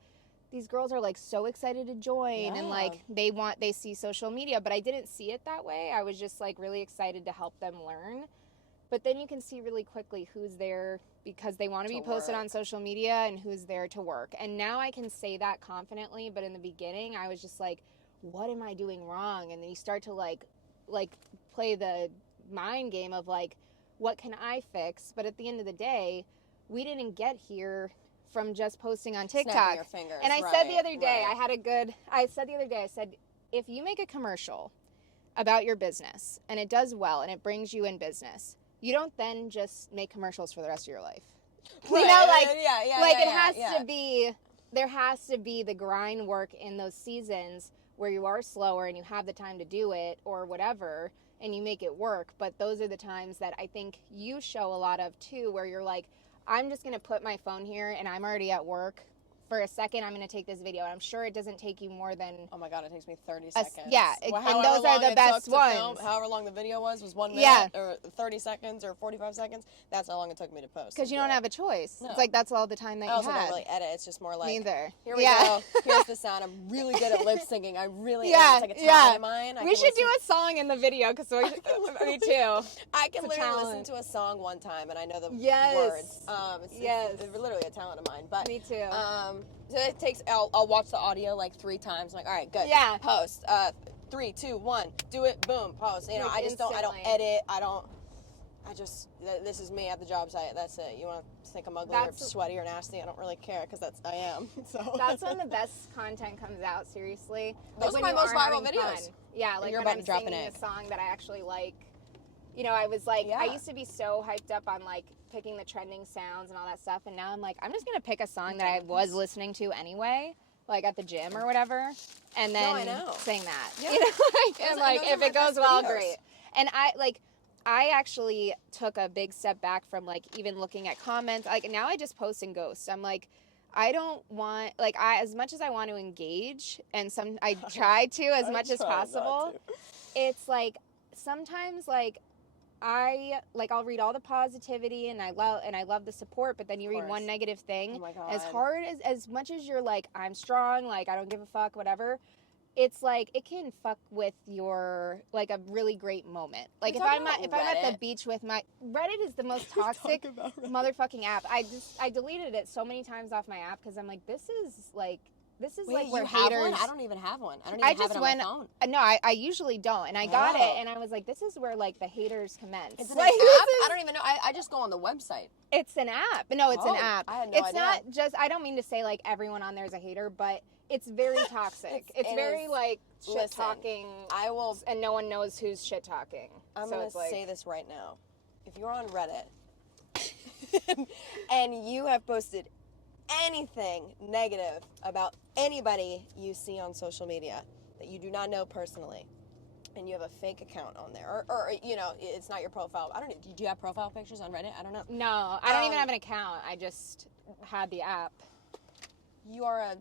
these girls are like so excited to join, and like they see social media, but I didn't see it that way. I was just like really excited to help them learn. But then you can see really quickly who's there because they want to be posted on social media and who's there to work. And now I can say that confidently, but in the beginning I was just like, what am I doing wrong? And then you start to like play the mind game of like, what can I fix? But at the end of the day, we didn't get here from just posting on TikTok. Snapping your fingers. And I said the other day, I said, if you make a commercial about your business and it does well and it brings you in business, you don't then just make commercials for the rest of your life. Right. You know, like, there has to be the grind work in those seasons where you are slower and you have the time to do it or whatever, and you make it work. But those are the times that I think you show a lot of too, where you're like, I'm just going to put my phone here and I'm already at work. For a second, I'm going to take this video. And I'm sure it doesn't take you more than... Oh my God, it takes me 30 seconds. And those are the best ones. However long the video was 1 minute or 30 seconds or 45 seconds. That's how long it took me to post. Because you don't have a choice. No. It's like that's all the time that you have. I also don't really edit. It's just more like... Neither. Here we go. Here's the sound. I'm really good at lip syncing. I really am. It's like a talent of mine. We should do a song in the video because me too. I can literally listen to a song one time and I know the words. It's literally a talent of mine. But me too. So it takes, I'll watch the audio like 3 times. I'm like, all right, good. Yeah. Post. 3, 2, 1. Do it. Boom. Post. You know, I just don't edit. This is me at the job site. That's it. You want to think I'm ugly or sweaty or nasty? I don't really care because I am. So that's when the best content comes out, seriously. Those are my most viral videos. Fun. Yeah, like you're when about I'm to drop singing an egg. a song that I actually like. You know, I was like, I used to be so hyped up on like picking the trending sounds and all that stuff, and now I'm like, I'm just gonna pick a song that I was listening to anyway, like at the gym or whatever, and then sing that. Yeah. You know, and like if it goes well, great. And I actually took a big step back from like even looking at comments. Like now I just post and ghost. I'm like, I don't want as much as I want to engage, and I try to as much as possible. It's like sometimes like. I'll read all the positivity and I love the support, but then you read one negative thing. Oh my God. As hard as much as you're like, I'm strong, like I don't give a fuck, whatever, it's like it can fuck with your like a really great moment. Like if I'm at the beach with my Reddit is the most toxic motherfucking app. I deleted it so many times off my app because I'm like, this is like where haters. One? I don't even have one. I don't even have it on my phone. No, I usually don't, and I got it, and I was like, this is where like the haters commence. It's an app. I don't even know. I just go on the website. It's an app. No, it's an app. I had no idea. It's not just. I don't mean to say like everyone on there is a hater, but it's very toxic. It's very like shit talking. I will, and no one knows who's shit talking. I'm gonna say this right now. If you're on Reddit and you have posted anything negative about anybody you see on social media that you do not know personally, and you have a fake account on there, or you know, it's not your profile. I don't know. Do you have profile pictures on Reddit? I don't know. No, I don't even have an account. I just had the app. You are a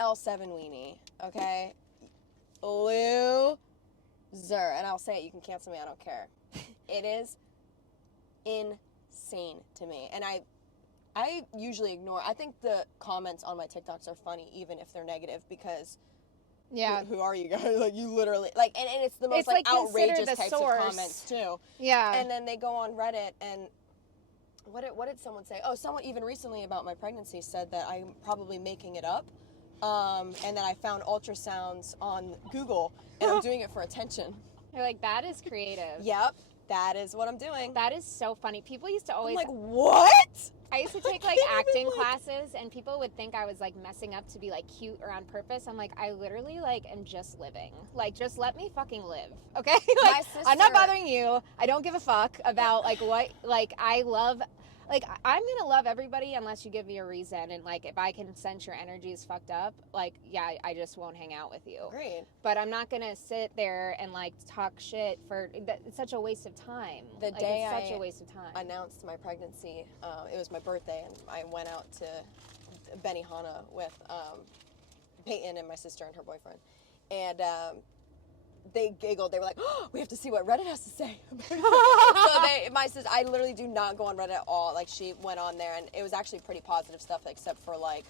L7 weenie, okay? Loser. And I'll say it. You can cancel me. I don't care. It is insane to me, and I usually ignore. I think the comments on my TikToks are funny, even if they're negative, because who are you guys? Like you literally and it's the most like outrageous types of comments too. Yeah. And then they go on Reddit and what did someone say? Oh, someone even recently about my pregnancy said that I'm probably making it up, and that I found ultrasounds on Google and I'm doing it for attention. You're like, that is creative. Yep. That is what I'm doing. That is so funny. People used to always... I'm like, what? I used to take, like, acting classes, and people would think I was, like, messing up to be, like, cute or on purpose. I'm like, I literally, like, am just living. Like, just let me fucking live, okay? Like, my sister... I'm not bothering you. I don't give a fuck about, like, what... Like, I love... Like, I'm gonna love everybody unless you give me a reason. And, like, if I can sense your energy is fucked up, like, yeah, I just won't hang out with you. Agreed. But I'm not gonna sit there and, like, talk shit for... It's such a waste of time. The day it's such a waste of time. Announced my pregnancy, it was my birthday, and I went out to Benihana with Peyton and my sister and her boyfriend. And they giggled. They were like, oh, we have to see what Reddit has to say. So my sister, I literally do not go on Reddit at all. Like, she went on there, and it was actually pretty positive stuff, except for, like,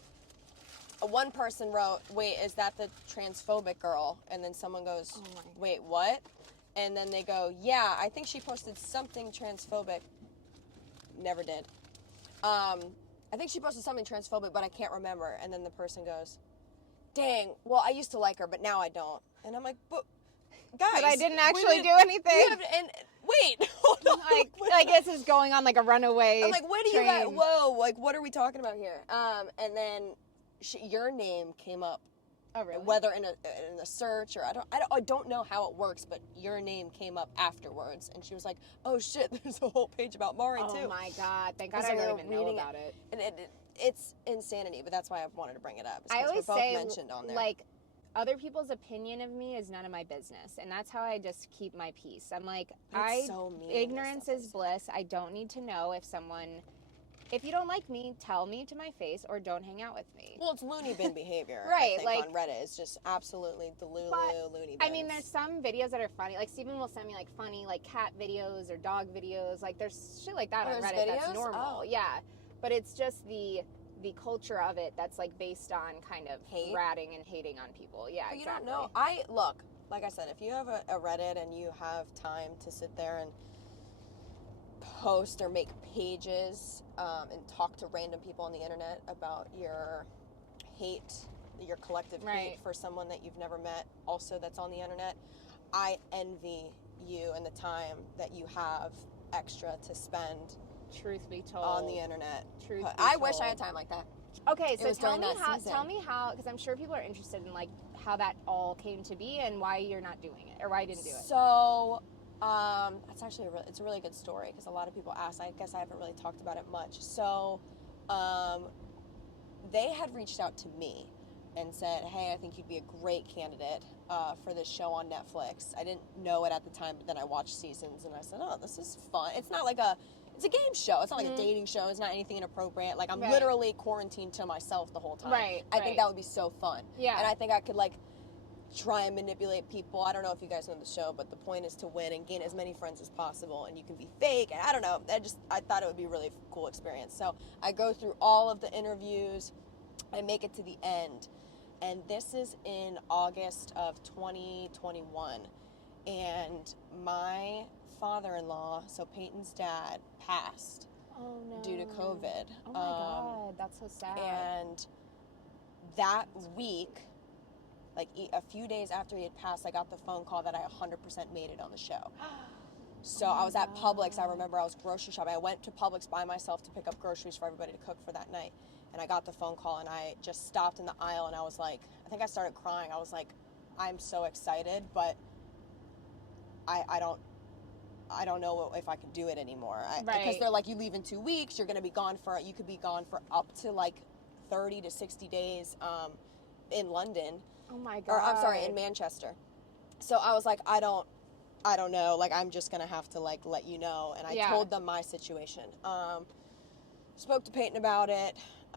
one person wrote, wait, is that the transphobic girl? And then someone goes, wait, what? And then they go, yeah, I think she posted something transphobic. Never did. I think she posted something transphobic, but I can't remember. And then the person goes, dang, well, I used to like her, but now I don't. And I'm like, but guys. But I didn't actually do anything. And wait, hold on. Like this is going on like a runaway. I'm like, where do you guys, whoa, like, what are we talking about here? And then your name came up. Oh, really? Whether in a search or I don't know how it works, but your name came up afterwards, and she was like, "Oh shit, there's a whole page about Mari too." Oh my god! Thank God I didn't even know about it. And it's insanity, but that's why I wanted to bring it up. I always we're both say, mentioned on there. like, other people's opinion of me is none of my business, and that's how I just keep my peace. I'm like, so mean, ignorance is bliss. I don't need to know if someone. If you don't like me, tell me to my face or don't hang out with me. Well, it's loony bin behavior. Right, I think, like, on Reddit. It's just absolutely loony bins. I mean, there's some videos that are funny. Like, Steven will send me, like, funny, like, cat videos or dog videos. Like, there's shit like that on Reddit that's normal. Oh. Yeah. But it's just the culture of it that's, like, based on kind of ratting and hating on people. Yeah, but exactly. You don't know. Look, like I said, if you have a Reddit and you have time to sit there and post or make pages and talk to random people on the internet about your hate, your collective hate for someone that you've never met, also that's on the internet, I envy you and the time that you have extra to spend. Truth be told, on the internet. I wish I had time like that. Okay, so tell me how, because I'm sure people are interested in, like, how that all came to be and why you're not doing it, or why you didn't do it. So, that's actually it's a really good story, because a lot of people ask. I guess I haven't really talked about it much. So, they had reached out to me and said, hey, I think you'd be a great candidate for this show on Netflix. I didn't know it at the time, but then I watched seasons, and I said, oh, this is fun. It's not like it's a game show. It's not like a dating show. It's not anything inappropriate. Like, I'm literally quarantined to myself the whole time. I think that would be so fun. Yeah. And I think I could, like, try and manipulate people. I don't know if you guys know the show, but the point is to win and gain as many friends as possible, and you can be fake, and I don't know. I thought it would be a really cool experience. So I go through all of the interviews. I make it to the end. And this is in August of 2021. And my father-in-law, so Peyton's dad, passed due to COVID. Oh my God, that's so sad. And that week, like a few days after he had passed, I got the phone call that I 100% made it on the show. So I was at Publix. I remember I was grocery shopping. I went to Publix by myself to pick up groceries for everybody to cook for that night. And I got the phone call, and I just stopped in the aisle, and I was like, I think I started crying. I was like, I'm so excited, but I don't know if I can do it anymore. Because they're like, you leave in 2 weeks, you could be gone for up to like 30 to 60 days in London. Oh my God. Or I'm sorry, in Manchester. So I was like, I don't know. Like, I'm just going to have to, like, let you know. And I told them my situation. Spoke to Peyton about it.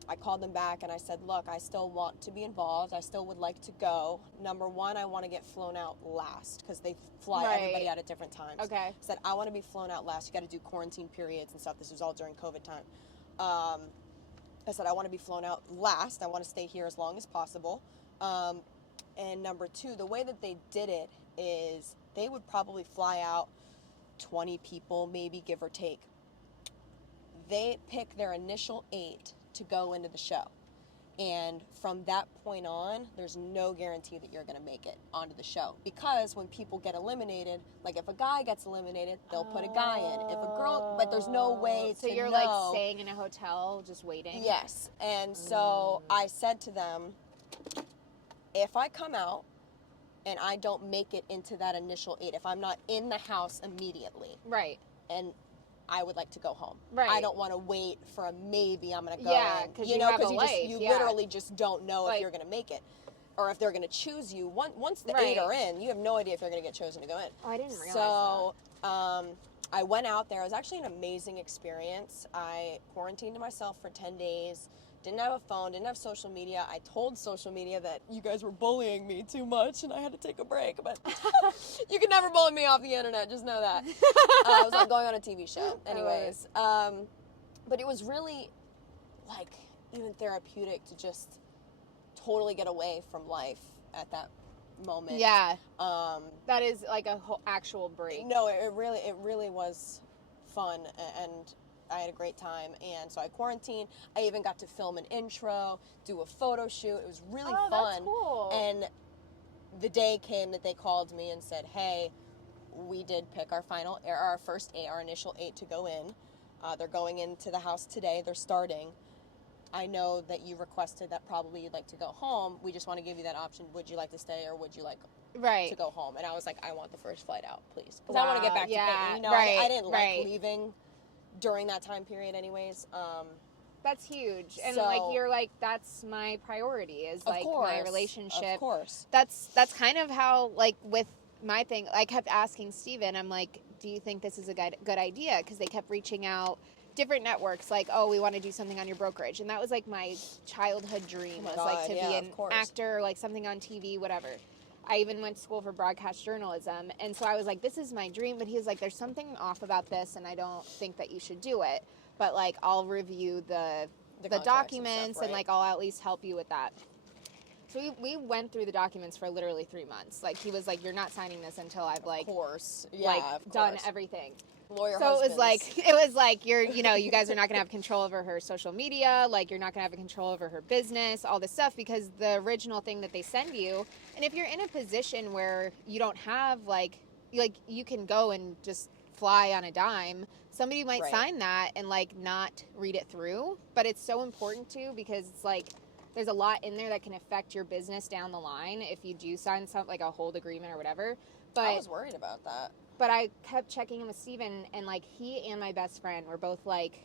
I called them back and I said, look, I still want to be involved. I still would like to go. Number one, I want to get flown out last, because they fly everybody out at different times. Okay. I said, I want to be flown out last. You got to do quarantine periods and stuff. This was all during COVID time. I said, I want to be flown out last. I want to stay here as long as possible. And number two, the way that they did it is they would probably fly out 20 people, maybe, give or take. They pick their initial 8 to go into the show. And from that point on, there's no guarantee that you're going to make it onto the show. Because when people get eliminated, like if a guy gets eliminated, they'll put a guy in. If a girl, but there's no way to know. So you're like staying in a hotel, just waiting? Yes. And so I said to them, if I come out and I don't make it into that initial 8, if I'm not in the house immediately. Right. And I would like to go home. Right. I don't want to wait for a maybe I'm going to go in. Because you literally just don't know if you're going to make it, or if they're going to choose you. Once the 8 are in, you have no idea if you're going to get chosen to go in. Oh, I didn't realize that. So I went out there. It was actually an amazing experience. I quarantined myself for 10 days, Didn't have a phone, didn't have social media. I told social media that you guys were bullying me too much and I had to take a break. But you can never bully me off the internet, just know that. I was like going on a TV show. Anyways, but it was really like even therapeutic to just totally get away from life at that moment. Yeah. That is like a whole actual break. No, it really was fun, and I had a great time. And so I quarantined. I even got to film an intro, do a photo shoot. It was really fun. That's cool. And the day came that they called me and said, "Hey, we did pick our first 8, our initial 8 to go in. They're going into the house today. They're starting. I know that you requested that probably you'd like to go home. We just want to give you that option. Would you like to stay or would you like to go home?" And I was like, "I want the first flight out, please." Because I want to get back to painting. You know, I didn't like leaving during that time period anyways. That's huge. And so, like you're like, that's my priority is like my relationship. Of course. That's kind of how like with my thing, I kept asking Steven, I'm like, do you think this is a good idea? Because they kept reaching out different networks like, oh, we want to do something on your brokerage. And that was like my childhood dream was like to be an actor, like something on TV, whatever. I even went to school for broadcast journalism. And so I was like, this is my dream. But he was like, there's something off about this and I don't think that you should do it. But like, I'll review the documents and like, I'll at least help you with that. So we went through the documents for literally 3 months. Like he was like, you're not signing this until I've like, done everything. Lawyer so husbands. it was like you're, you know, you guys are not going to have control over her social media. Like you're not going to have control over her business, all this stuff, because the original thing that they send you. And if you're in a position where you don't have like you can go and just fly on a dime, somebody might sign that and like not read it through. But it's so important to, because it's like, there's a lot in there that can affect your business down the line if you do sign something like a hold agreement or whatever. But I was worried about that. But I kept checking in with Steven, and like he and my best friend were both like,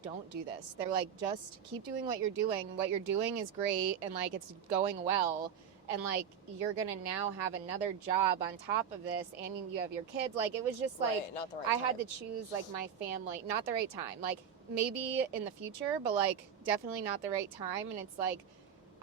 don't do this. They're like, just keep doing what you're doing. What you're doing is great and like it's going well. And like you're gonna now have another job on top of this, and you have your kids. Like it was just like not the right I time. had to choose like my family, not the right time. Like maybe in the future, but like definitely not the right time. And it's like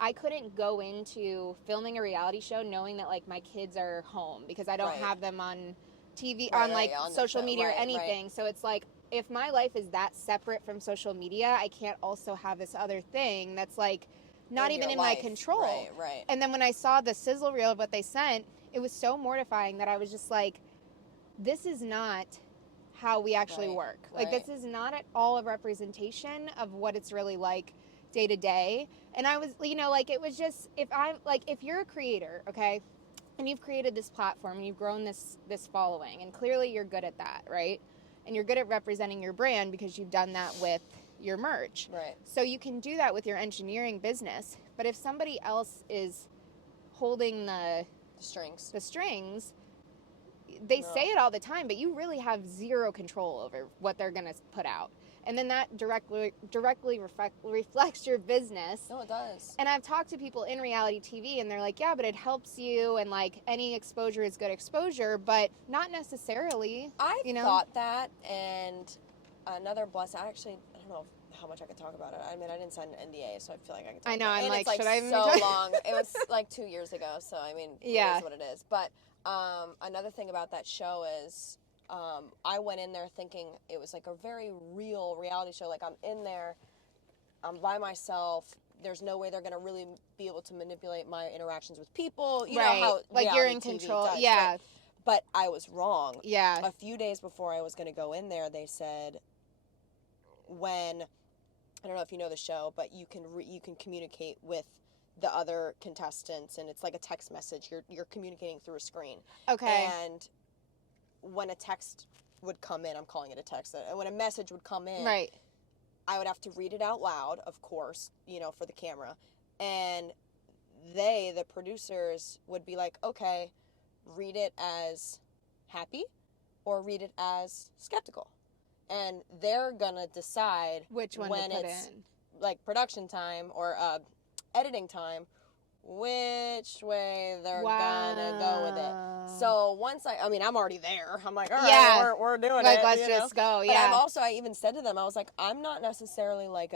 I couldn't go into filming a reality show knowing that like my kids are home, because I don't have them on TV, on social media or anything. So it's like, if my life is that separate from social media, I can't also have this other thing that's like not even in my control. Right. And then when I saw the sizzle reel of what they sent, it was so mortifying that I was just like, this is not how we actually work. Like this is not at all a representation of what it's really like day to day. And I was, you know, like it was just, if you're a creator, okay, and you've created this platform and you've grown this following, and clearly you're good at that, right? And you're good at representing your brand because you've done that with your merch. Right. So you can do that with your engineering business. But if somebody else is holding the strings, they say it all the time, but you really have zero control over what they're going to put out. And then that directly reflects your business. No, it does. And I've talked to people in reality TV, and they're like, yeah, but it helps you, and like any exposure is good exposure, but not necessarily. I thought that, and another blessing. I don't know how much I could talk about it. I mean, I didn't sign an NDA, so I feel like I could talk about it. I'm like, should I even so long. It was like 2 years ago, so I mean, it is what it is. But another thing about that show is, I went in there thinking it was like a very real reality show. Like I'm in there, I'm by myself. There's no way they're going to really be able to manipulate my interactions with people. You know how like you're in TV control. does, yeah. Right? But I was wrong. Yeah. A few days before I was going to go in there, they said, when, I don't know if you know the show, but you can communicate with the other contestants, and it's like a text message. You're communicating through a screen. Okay. And when a text would come in, I'm calling it a text, when a message would come in, I would have to read it out loud, of course, you know, for the camera. And the producers, would be like, okay, read it as happy or read it as skeptical. And they're going to decide which one when to put it's in. Like production time or editing time, which way they're gonna go with it. So once I'm already there. I'm like, all right, we're doing like, it. Let's just go. But I even said to them, I was like, I'm not necessarily like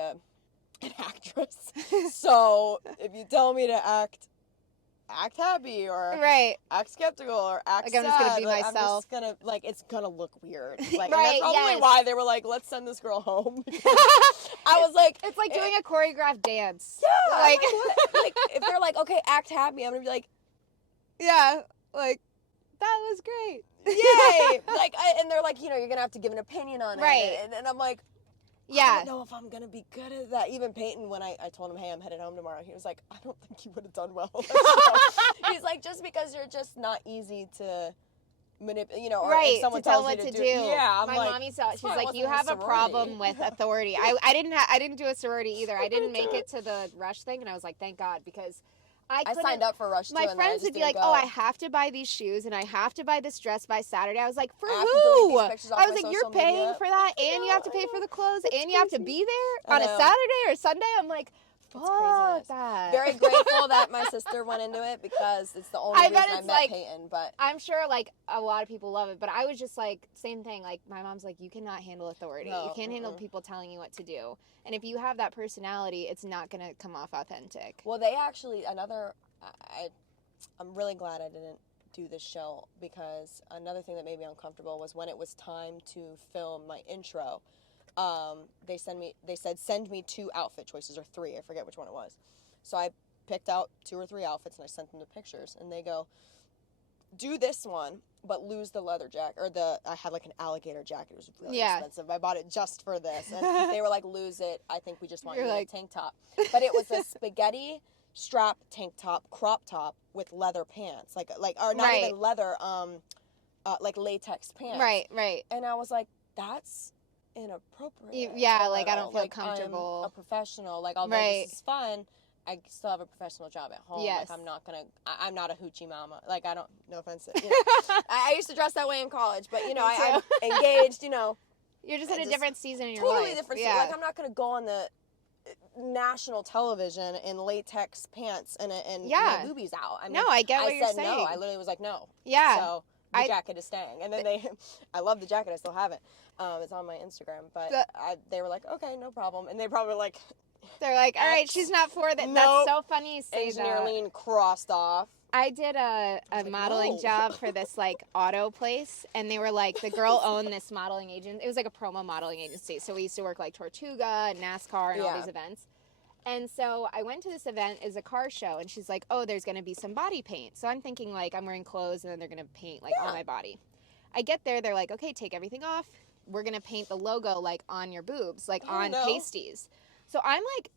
an actress. So if you tell me to act happy or Right. act skeptical or act Like, sad, I'm just gonna be like, myself. I'm just gonna, like, it's gonna look weird. Like, and Right, that's probably yes. why they were like, let's send this girl home. I was like, It's like doing a choreographed dance. yeah, I'm Like, like, what? Like, if they're like, okay, act happy, I'm gonna be like, yeah, like, that was great. yay! Like, and they're like, you know, you're gonna have to give an opinion on Right. it, and I'm like, I Yeah. don't know if I'm gonna be good at that. Even Peyton, when I told him, hey, I'm headed home tomorrow, he was like, I don't think you would have done well. He's like, just because you're just not easy to manipulate, you know, or Right, if someone to tell tells what you to to do. Yeah, I'm My like, mom used to, she's fine, I like, wasn't you in a have a sorority." problem with authority. I didn't do a sorority either. I didn't make it to the Rush thing, and I was like, thank God, because I I couldn't. signed up for Rush too, My and then I friends just would be didn't like, go. "Oh, I have to buy these shoes and I have to buy this dress by Saturday." I was like, "For I have to delete who?" these pictures off I was my like, "You're social paying media." for that, I and you know, have to I pay know. for the clothes, It's and you have to crazy. be there I on a know. Saturday or Sunday." I'm like, It's "Fuck craziness. that." Very grateful that my sister went into it because it's the only I reason bet I it's met like- Peyton. But I'm sure like a lot of people love it, but I was just like, same thing. Like my mom's like, you cannot handle authority. No, You can't handle people telling you what to do. And if you have that personality, it's not gonna come off authentic. well, they actually I'm really glad I didn't do this show because another thing that made me uncomfortable was when it was time to film my intro. They said send me 2 outfit choices or 3. I forget which one it was. So I picked out 2 or 3 outfits and I sent them the pictures and they go, do this one, but lose the leather jacket I had like an alligator jacket. It was really expensive. I bought it just for this. And they were like, lose it. I think we just want you in a tank top. But it was a spaghetti strap tank top, crop top with leather pants. Or not even leather, like latex pants. Right. And I was like, that's inappropriate. Yeah, a like I don't little. feel comfortable. I'm a professional. Like, although this is fun, I still have a professional job at home. Yes. Like, I'm not a hoochie mama. Like, I don't, no offense. You know, I used to dress that way in college, but, you know, I'm engaged, you know. You're just in a different season in your Totally life. different. Yeah. Like, I'm not going to go on the national television in latex pants and my boobies out. I mean, I get what I you're said saying. no. I literally was like, no. Yeah. So the jacket is staying. And then I love the jacket. I still have it. It's on my Instagram. But they were like, okay, no problem. And they probably were like, they're like, all right, she's not for that. Nope. That's so funny you say Engineer that. Leen crossed off. I did a modeling whoa. job for this like auto place, and they were like, the girl owned this modeling agent. It was like a promo modeling agency. So we used to work like Tortuga and NASCAR and all these events. And so I went to this event as a car show, and she's like, oh, there's going to be some body paint. So I'm thinking like I'm wearing clothes, and then they're going to paint like on my body. I get there, they're like, okay, take everything off. We're going to paint the logo like on your boobs, like on pasties. So I'm like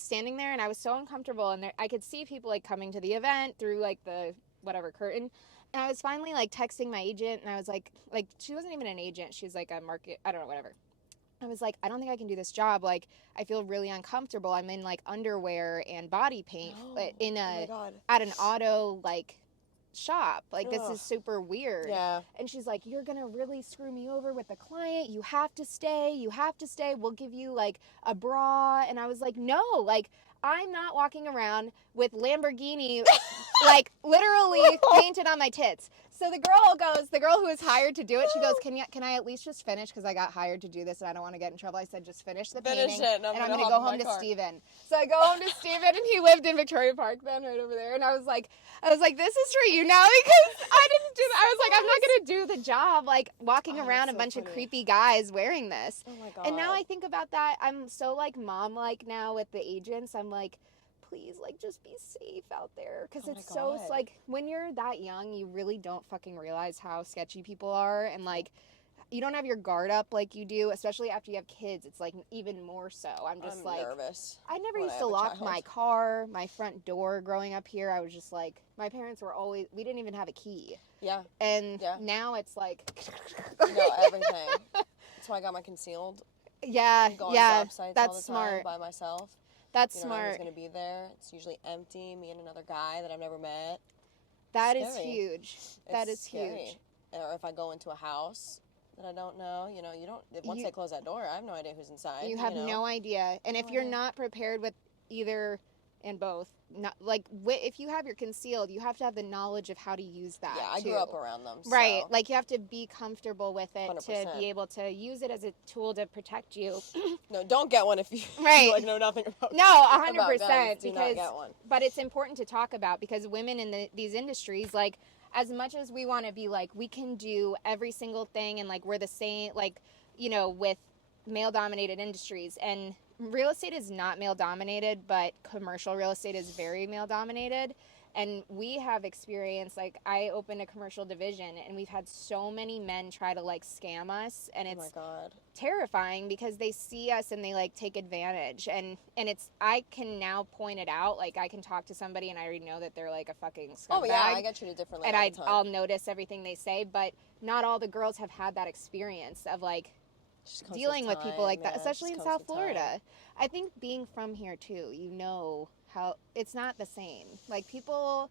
standing there, and I was so uncomfortable, and I could see people like coming to the event through like the whatever curtain. And I was finally like texting my agent, and I was like she wasn't even an agent. She was like a market, I don't know, whatever. I was like, I don't think I can do this job. Like, I feel really uncomfortable. I'm in like underwear and body paint at an auto like shop. Like, this is super weird. Yeah. And she's like, you're gonna really screw me over with the client. You have to stay. We'll give you like a bra. And I was like, no, like I'm not walking around with Lamborghini like literally painted on my tits. So the girl who was hired to do it, she goes, can I at least just finish? Because I got hired to do this and I don't want to get in trouble. I said, just finish the painting. And I'm going to go home to Steven. So I go home to Steven, and he lived in Victoria Park then, right over there. And I was like, this is for you now, because I didn't do that. I was like, I'm not going to do the job, like walking around a bunch of creepy guys wearing this. Oh my God. And now I think about that, I'm so like mom-like now with the agents. I'm like, please, like, just be safe out there, because it's so, like, when you're that young, you really don't fucking realize how sketchy people are, and, like, you don't have your guard up like you do, especially after you have kids. It's, like, even more so. I'm like, nervous. I never used to lock my car, my front door growing up here. I was just, like, my parents were always, we didn't even have a key. Yeah. And now it's, like. Everything. That's why I got my concealed. Yeah, job sites that's all the smart. time by myself. That's smart. smart. Who's going to be there? It's usually empty. Me and another guy that I've never met. That is huge. That is scary. huge. Or if I go into a house that I don't know, you don't. Once they close that door, I have no idea who's inside. You have no idea. And if you're not prepared with either and both. Not like if you have your concealed, you have to have the knowledge of how to use that. Yeah, I too. grew up around them. Right, So. like you have to be comfortable with it 100%. to be able to use it as a tool to protect you. No, don't get one if you, Right. you like know nothing about. No, 100%. About guns. Do Because, not get one. but it's important to talk about because women in these industries, like, as much as we want to be like, we can do every single thing and like we're the same, like, you know, with male-dominated industries, and real estate is not male-dominated, but commercial real estate is very male-dominated. And we have experience, like, I opened a commercial division and we've had so many men try to like scam us, and it's Oh my God. terrifying because they see us and they like take advantage, and it's, I can now point it out, like I can talk to somebody and I already know that they're like a fucking scumbag. Oh yeah, I get treated differently and all the time. I'll notice everything they say, but not all the girls have had that experience of like dealing with people like that, especially in South Florida. I think being from here too, you know how it's not the same. Like people,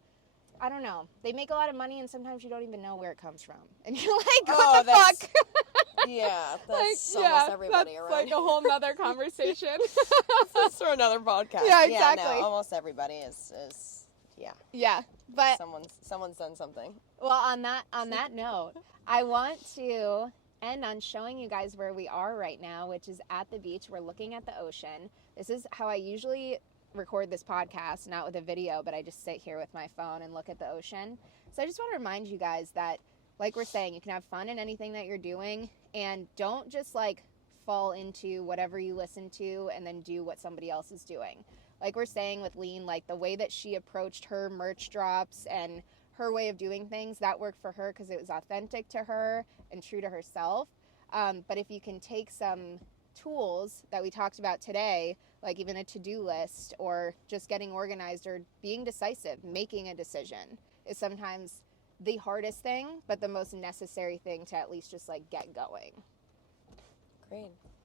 I don't know, they make a lot of money and sometimes you don't even know where it comes from, and you're like, what the fuck? Yeah, that's Like, almost everybody that's around. like a whole nother conversation. That's for another podcast. Yeah, exactly. Yeah, no, almost everybody is yeah. Yeah, but Someone's done something. well, on that note, I want to end on showing you guys where we are right now, which is at the beach. We're looking at the ocean. This is how I usually record this podcast, not with a video, but I just sit here with my phone and look at the ocean. So I just want to remind you guys that, like we're saying, you can have fun in anything that you're doing, and don't just like fall into whatever you listen to and then do what somebody else is doing. Like we're saying with Leen, like the way that she approached her merch drops and her way of doing things, that worked for her because it was authentic to her and true to herself. But if you can take some tools that we talked about today, like even a to-do list or just getting organized or being decisive, making a decision is sometimes the hardest thing, but the most necessary thing to at least just like get going. Great.